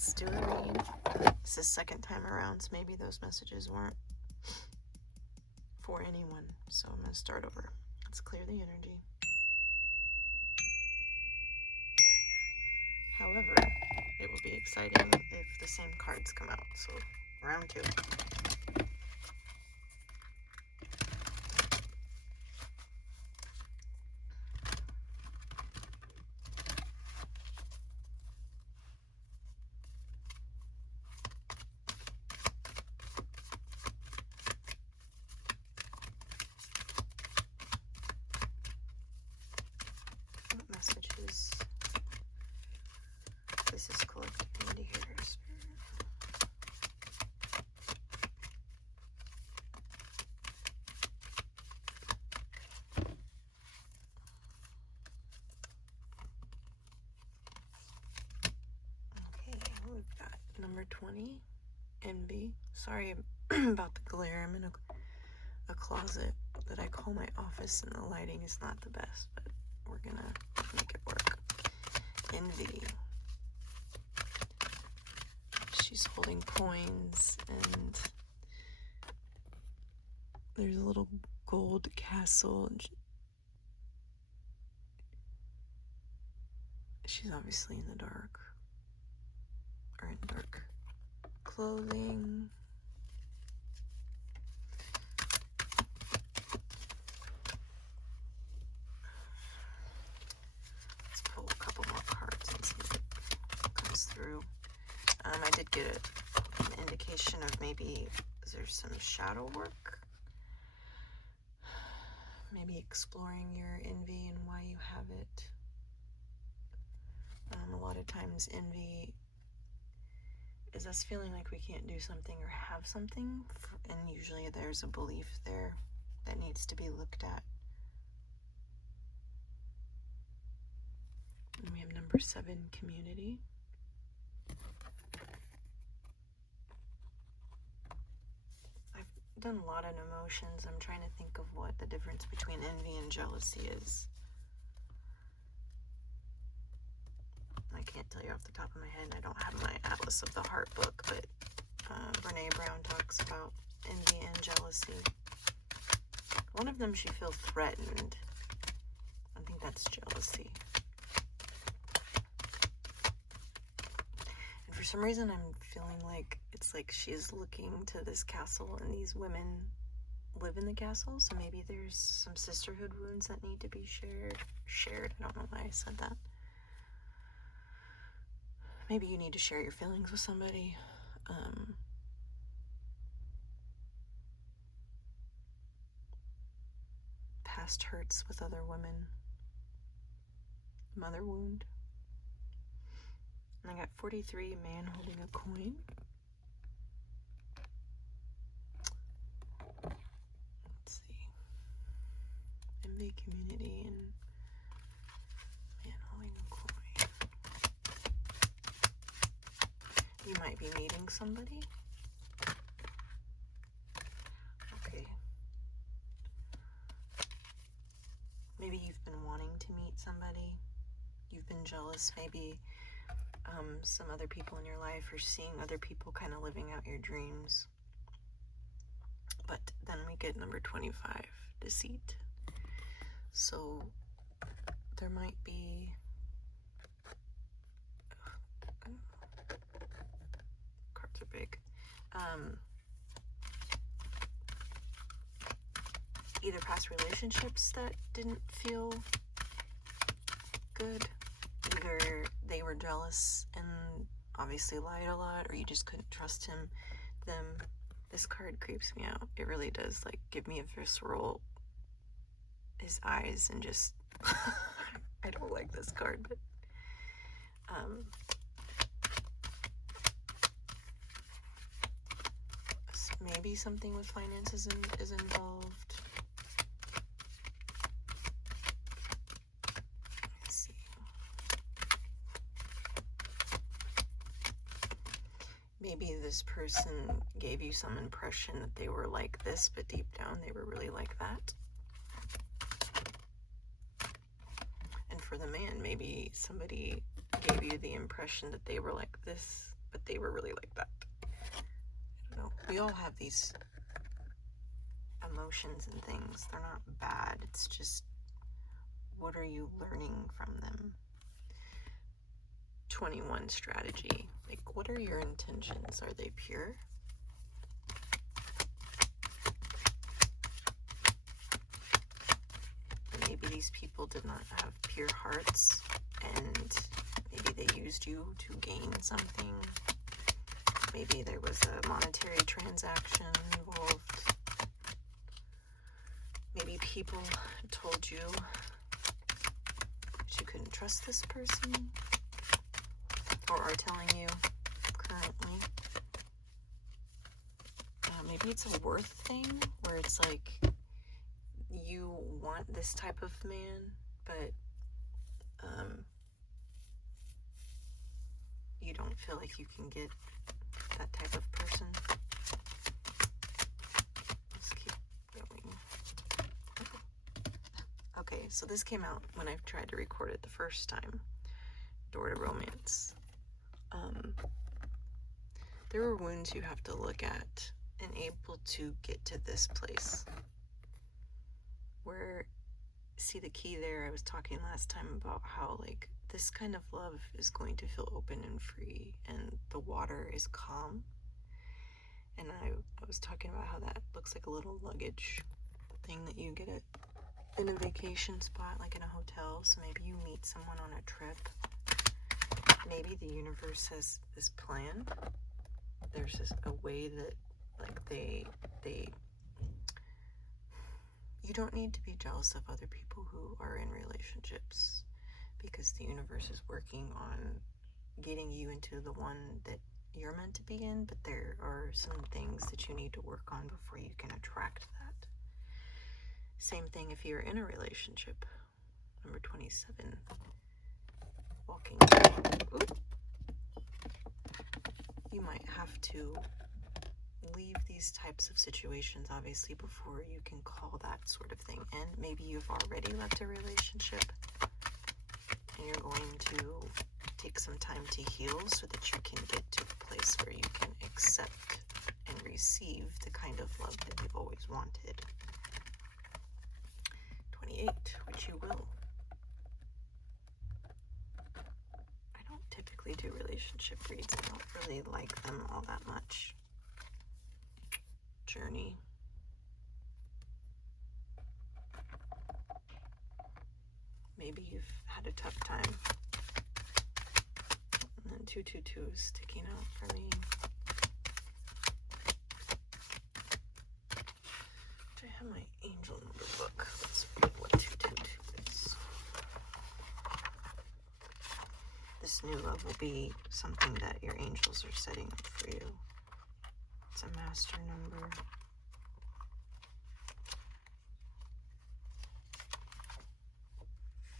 let's do a read. This is second time around, so maybe those messages weren't for anyone. So I'm going to start over. Let's clear the energy. However, it will be exciting if the same cards come out. So round 2. What messages? This is collective into here, Spirit. Okay, we've got number 20, envy. Sorry about the glare. I'm in a closet that I call my office, and the lighting is not the best, but we're gonna make it work. Envy. She's holding coins, and there's a little gold castle. She's obviously in the dark, or in dark clothing. Let's pull a couple more cards and see what comes through. I did get an indication of maybe there's some shadow work. Maybe exploring your envy and why you have it. A lot of times envy is us feeling like we can't do something or have something, and usually there's a belief there that needs to be looked at. And we have number 7, community. I've done a lot of emotions. I'm trying to think of what the difference between envy and jealousy is. I can't tell you off the top of my head. I don't have my Atlas of the Heart book, but Brene Brown talks about envy and jealousy. One of them, she feels threatened. I think that's jealousy. And for some reason, I'm feeling like it's like she's looking to this castle, and these women live in the castle, so maybe there's some sisterhood wounds that need to be shared. I don't know why I said that. Maybe you need to share your feelings with somebody. Past hurts with other women. Mother wound. And I got 43, man holding a coin. Let's see. Envy, community, and man holding a coin. You might be meeting somebody. Okay. Maybe you've been wanting to meet somebody. You've been jealous. Maybe some other people in your life are seeing other people kind of living out your dreams. But then we get number 25, deceit. So there might be cards are big. Either past relationships that didn't feel good, either they were jealous and obviously lied a lot, or you just couldn't trust them. This card creeps me out. It really does, like, give me a visceral, his eyes, and just I don't like this card, but maybe something with finances is involved. Let's see. Maybe this person gave you some impression that they were like this, but deep down they were really like that. And for the man, maybe somebody gave you the impression that they were like this, but they were really like that. I don't know. We all have these emotions and things. They're not bad. It's just, what are you learning from them? 21 strategy. Like, what are your intentions? Are they pure? Maybe these people did not have pure hearts, and maybe they used you to gain something. Maybe there was a monetary transaction involved. Maybe people told you that you couldn't trust this person, or are telling you currently. Maybe it's a worth thing, where it's like you want this type of man, but you don't feel like you can get that type of person. Let's keep going. Okay, so this came out when I tried to record it the first time. Door to Romance. There are wounds you have to look at and able to get to this place. Where, see the key there, I was talking last time about how, like, this kind of love is going to feel open and free, and the water is calm. And I was talking about how that looks like a little luggage thing that you get in a vacation spot, like in a hotel. So maybe you meet someone on a trip. Maybe the universe has this plan. There's a way that, like, they you don't need to be jealous of other people who are in relationships, because the universe is working on getting you into the one that you're meant to be in, but there are some things that you need to work on before you can attract that. Same thing if you're in a relationship. Number 27. Walking. Ooh. You might have to leave these types of situations, obviously, before you can call that sort of thing in. Maybe you've already left a relationship and you're going to take some time to heal so that you can get to a place where you can accept and receive the kind of love that you've always wanted. 28, which you will. I don't typically do relationship reads. I don't really like them all that much. Journey. Maybe you've had a tough time. And then 222 is sticking out for me. Do I have my angel number book? Let's read what 222 is. This new love will be something that your angels are setting up for you. It's a master number.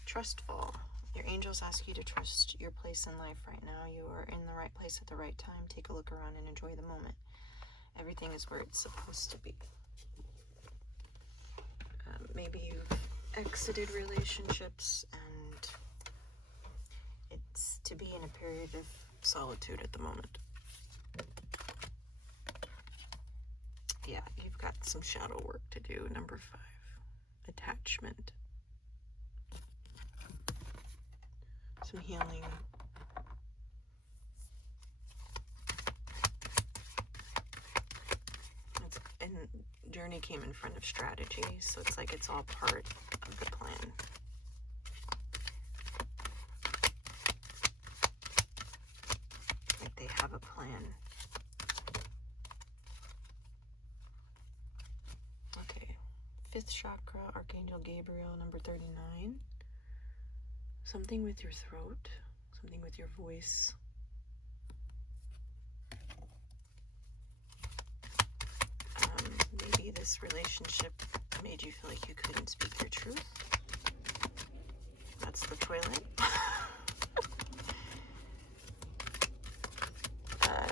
Trustful. Your angels ask you to trust your place in life right now. You are in the right place at the right time. Take a look around and enjoy the moment. Everything is where it's supposed to be. Maybe you've exited relationships and it's to be in a period of solitude at the moment. Yeah, you've got some shadow work to do. Number 5, attachment. Some healing. And journey came in front of strategy, so it's like it's all part of the plan. Like they have a plan. Okay. 5th chakra, Archangel Gabriel, number 39. Something with your throat, something with your voice. Maybe this relationship made you feel like you couldn't speak your truth. That's the toilet.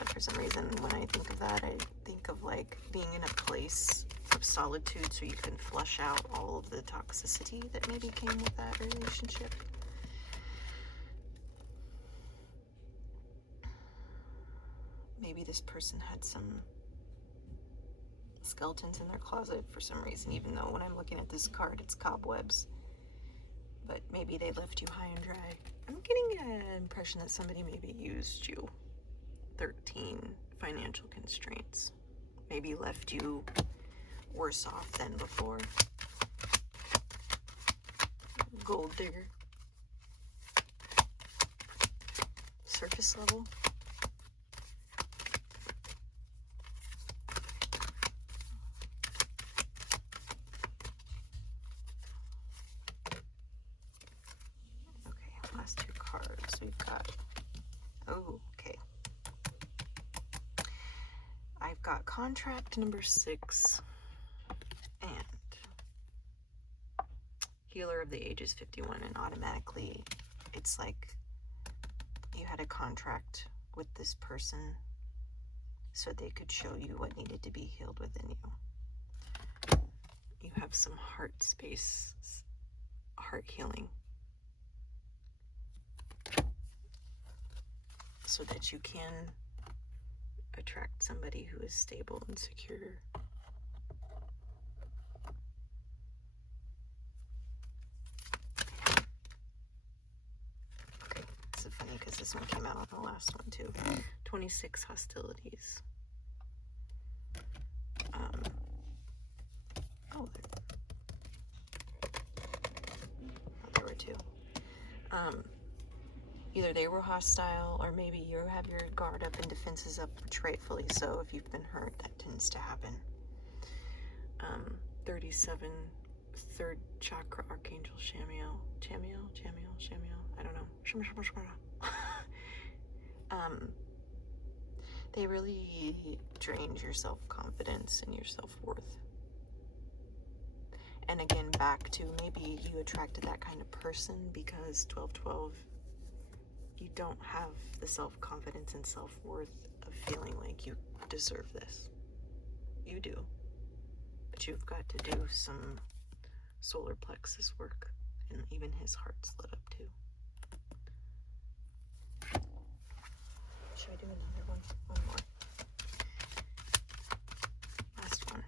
For some reason, when I think of that, I think of like being in a place of solitude so you can flush out all of the toxicity that maybe came with that relationship. maybe this person had some skeletons in their closet for some reason, even though when I'm looking at this card, it's cobwebs. But maybe they left you high and dry. I'm getting an impression that somebody maybe used you. 13, financial constraints. Maybe left you worse off than before. Gold digger. Surface level. Okay, last two cards we've got. Oh, okay. I've got contract number 6 and healer of the ages 51, and automatically it's like you had a contract with this person so they could show you what needed to be healed within you. You have some heart space, heart healing, so that you can attract somebody who is stable and secure. Okay, this is funny because this one came out on the last one too. 26 hostilities. There were two. Either they were hostile, or maybe you have your guard up and defenses up, which rightfully so. If you've been hurt, that tends to happen. 37, third chakra, Archangel Shamiel. Chamiel? I don't know. They really drained your self-confidence and your self-worth. And again, back to maybe you attracted that kind of person because 12-12, you don't have the self-confidence and self-worth of feeling like you deserve this. You do. But you've got to do some solar plexus work, and even his heart's lit up too. Should I do another one? One more. Last one.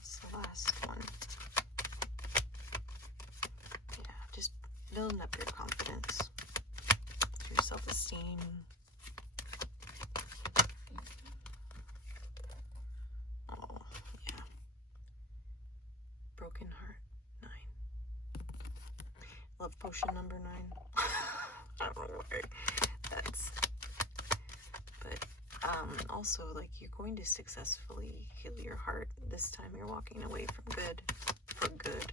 It's the last one. Yeah, just building up your confidence, your self-esteem. Oh, yeah. Broken heart, 9. Love potion number 9. I don't know why that's. But also, like, you're going to successfully heal your heart. This time you're walking away from good for good.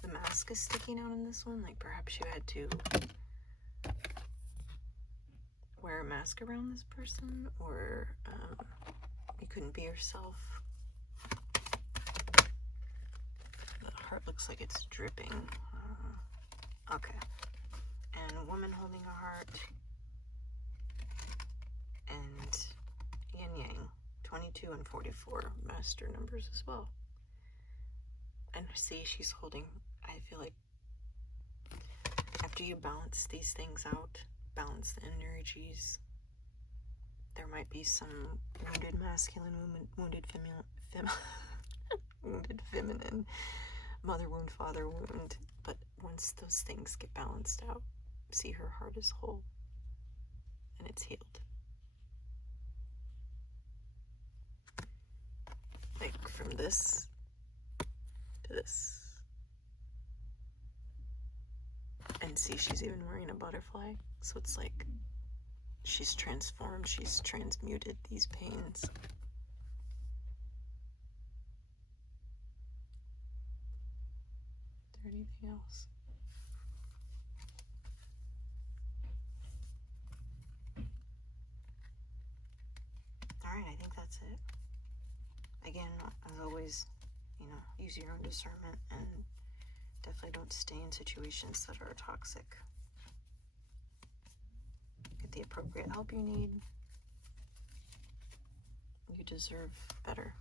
The mask is sticking out in this one. Like, perhaps you had to wear a mask around this person, or you couldn't be yourself. The heart looks like it's dripping. Okay. And a woman holding a heart. And yin yang. 22 and 44. Master numbers as well. And see, she's holding, I feel like after you balance these things out, balance the energies, there might be some wounded masculine, wounded feminine, mother wound, father wound. But once those things get balanced out, see, her heart is whole and it's healed. Like from this to this. And see, she's even wearing a butterfly. So it's like she's transformed, she's transmuted these pains. Is there anything else? Alright, I think that's it. Again, as always, use your own discernment and definitely don't stay in situations that are toxic. Get the appropriate help you need. You deserve better.